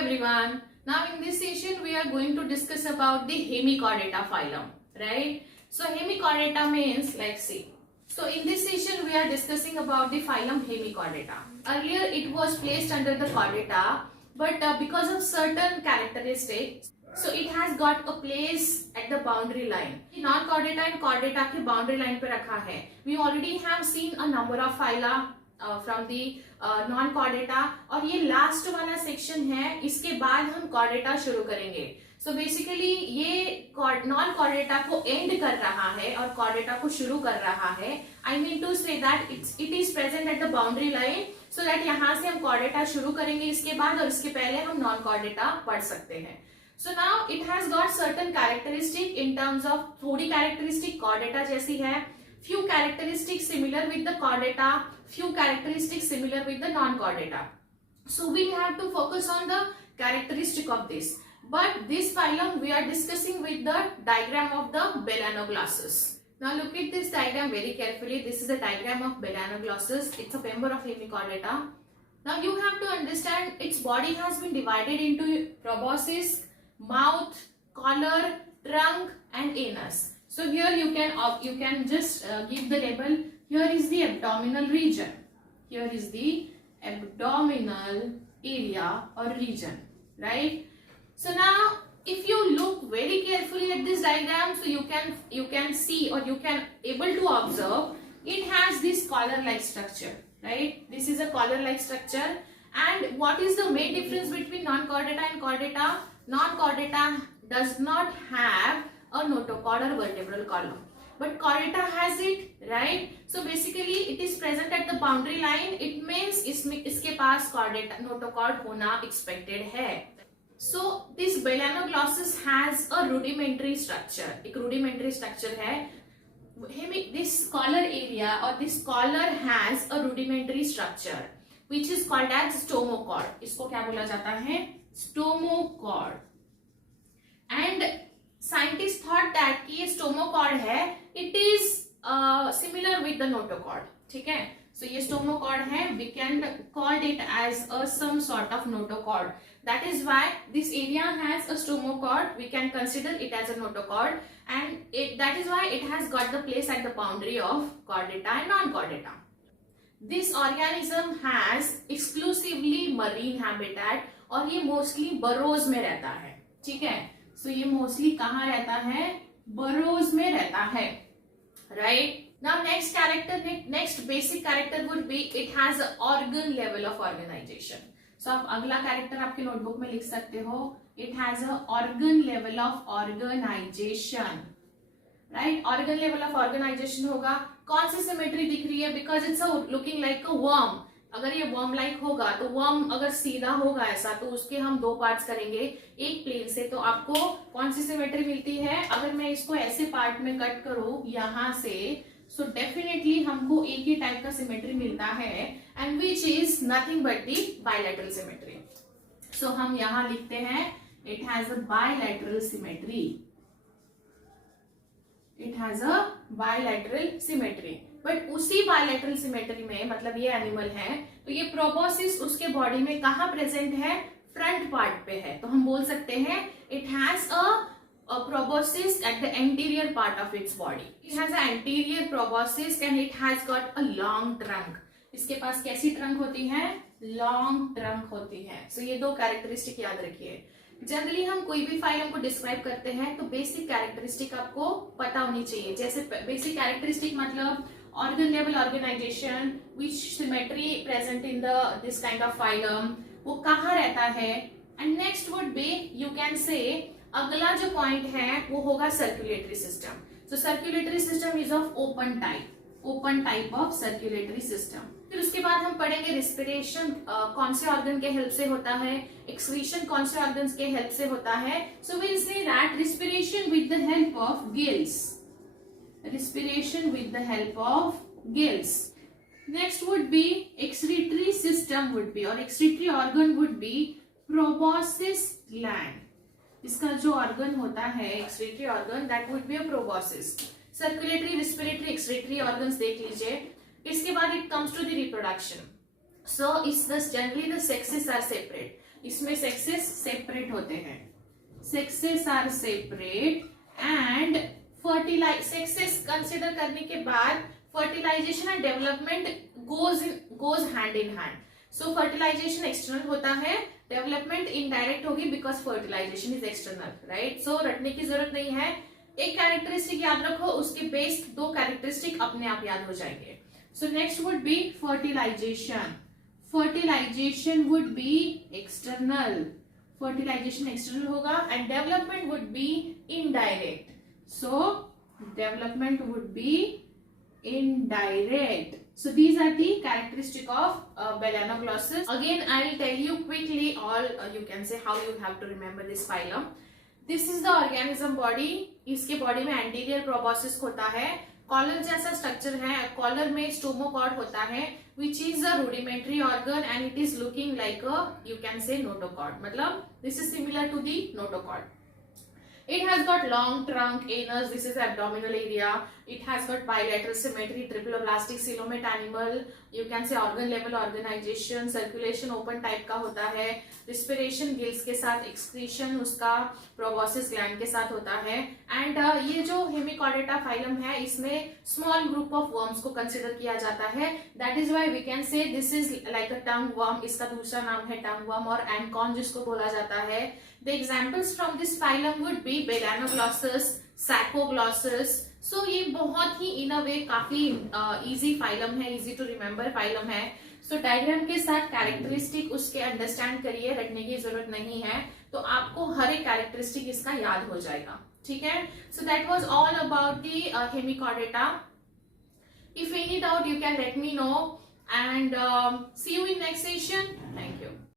everyone. Now in this session we are going to discuss about the Hemichordata phylum, right? So Hemichordata means like see. So in this session we are discussing about the phylum Hemichordata. Earlier it was placed under the Chordata, but because of certain characteristics, so it has got a place at the boundary line. Non-Chordata and Chordata के boundary line पे रखा है. We already have seen a number of phyla from the non-Chordata और ये last वाला section है. इसके बाद हम Chordata शुरू करेंगे. So basically ये non-Chordata को end कर रहा है और Chordata को शुरू कर रहा है. I mean to say that it is present at the boundary line, so that यहाँ से हम Chordata शुरू करेंगे इसके बाद और इसके पहले हम non-Chordata पढ़ सकते हैं. So now it has got certain characteristic in terms of थोड़ी characteristic Chordata जैसी है, few characteristics similar with the Chordata, few characteristics similar with the non-Chordata. So we have to focus on the characteristic of this. But this phylum we are discussing with the diagram of the Balanoglossus. Now look at this diagram very carefully. This is a diagram of Balanoglossus. It's a member of Hemichordata. Now you have to understand its body has been divided into proboscis, mouth, collar, trunk and anus. So here you can just give the label. Here is the abdominal region. Here is the abdominal area or region, right? So now if you look very carefully at this diagram, so you can see or you can able to observe it has this collar-like structure, right? This is a collar-like structure. And what is the main difference between non-Chordata and Chordata? Non-Chordata does not have a notochord or vertebral column, but Chordata has it, right? So basically it is present at the boundary line. It means इसके पास Chordata notochord होना expected है. So this Balanoglossus has a rudimentary structure. एक rudimentary structure है. This collar area or this collar has a rudimentary structure which is called as stomochord. इसको क्या बोला जाता है? Stomochord. And scientists thought that कि ये stomochord है, it is similar with the notochord. ठीक है? So ये stomochord है. We can call it as some sort of notochord. That is why this area has a stomochord. We can consider it as a notochord, and that is why it has got the place at the boundary of Chordata and non-Chordata. This organism has exclusively marine habitat और ये mostly burrows में रहता है. ठीक है? So ये mostly कहाँ रहता है? Burrows में रहता है, right? Now next basic character would be it has an organ level of organization. So आप अगला कैरेक्टर आपके नोटबुक में लिख सकते हो. It has a organ level of organization, right? Organ level of organization होगा. कौन सी सिमेट्री दिख रही है? Because it's looking like a worm. अगर ये worm like होगा तो worm अगर सीधा होगा ऐसा तो उसके हम दो पार्ट्स करेंगे एक प्लेन से, तो आपको कौन सी सिमेट्री मिलती है? अगर मैं इसको ऐसे पार्ट में कट करूं यहाँ से, so definitely हमको एक ही टाइप का सिमेट्री मिलता है, and which is nothing but the bilateral symmetry. So हम यहाँ लिखते हैं it has a bilateral symmetry. It has a bilateral symmetry. But उसी bilateral symmetry में मतलब ये एनिमल है तो ये प्रोबोसिस उसके बॉडी में कहाँ प्रेजेंट है? फ्रंट पार्ट पे है. तो हम बोल सकते हैं it has a proboscis at the anterior part of its body. It has an anterior proboscis and it has got a long trunk. इसके पास कैसी ट्रंक होती है? लॉन्ग ट्रंक होती है. सो ये दो कैरेक्टरिस्टिक याद रखिए. जनरली हम कोई भी फाइलम को डिस्क्राइब करते हैं तो बेसिक कैरेक्टरिस्टिक आपको पता होनी चाहिए. जैसे बेसिक कैरेक्टरिस्टिक मतलब organ level organization, which symmetry present in this kind of phylum, वो कहाँ रहता है. And next would be you can say अगला जो पॉइंट है वो होगा circulatory system. So circulatory system is of open type of circulatory system. फिर उसके बाद हम पढ़ेंगे रिस्पिरेशन कौन से ऑर्गन के हेल्प से होता है, एक्सक्रीशन कौन से ऑर्गन के हेल्प से होता है. So will say that respiration with the help of gills. Respiration with the help of gills. Next would be excretory system would be or excretory organ would be proboscis gland. इसका जो organ होता है excretory organ that would be a proboscis. Circulatory, respiratory, excretory organs देख लीजिए. इसके बाद it comes to the reproduction. So इस generally the sexes are separate, इसमें सेक्सेस सेपरेट होते हैं, sexes are separate and sexes consider करने के बाद fertilisation and development goes hand in hand. So fertilisation external होता है, डेवलपमेंट इनडायरेक्ट होगी because fertilisation is external, right. So रटने की जरूरत नहीं है, एक कैरेक्टरिस्टिक याद रखो, उसके बेस्ड दो कैरेक्टरिस्टिक अपने आप याद हो जाएंगे. So next would be fertilisation. Fertilisation would be external, fertilisation external होगा and development would be indirect. So development would be indirect. So these are the characteristic of Balanoglossus. Again, I will tell you quickly all you can say how you have to remember this phylum. This is the organism body. इसके body में anterior proboscis होता है, collar जैसा structure है, collar में stomochord होता है which is a rudimentary organ and it is looking like a you can say notochord. मतलब this is similar to the notochord. It has got long trunk, anus, this is abdominal area. It has got bilateral symmetry, triploblastic coelomate animal. You can say organ level organization, circulation open type का होता है, respiration gills के साथ, excretion उसका proboscis gland के साथ होता है. And ये जो Hemichordata phylum है, इसमें small group of worms को consider किया जाता है. That is why we can say this is like a tongue worm. इसका दूसरा नाम है tongue worm और ancon जिसको बोला जाता है. The examples from this phylum would be Balanoglossus, Saccoglossus. So ये बहुत ही in a way काफी easy phylum है, easy to remember phylum है. So diagram के साथ characteristic उसके understand करिए, रटने की जरूरत नहीं है, तो आपको हर एक characteristic इसका याद हो जाएगा, ठीक है. So that was all about the Hemichordata. If any doubt you can let me know and see you in next session. Thank you.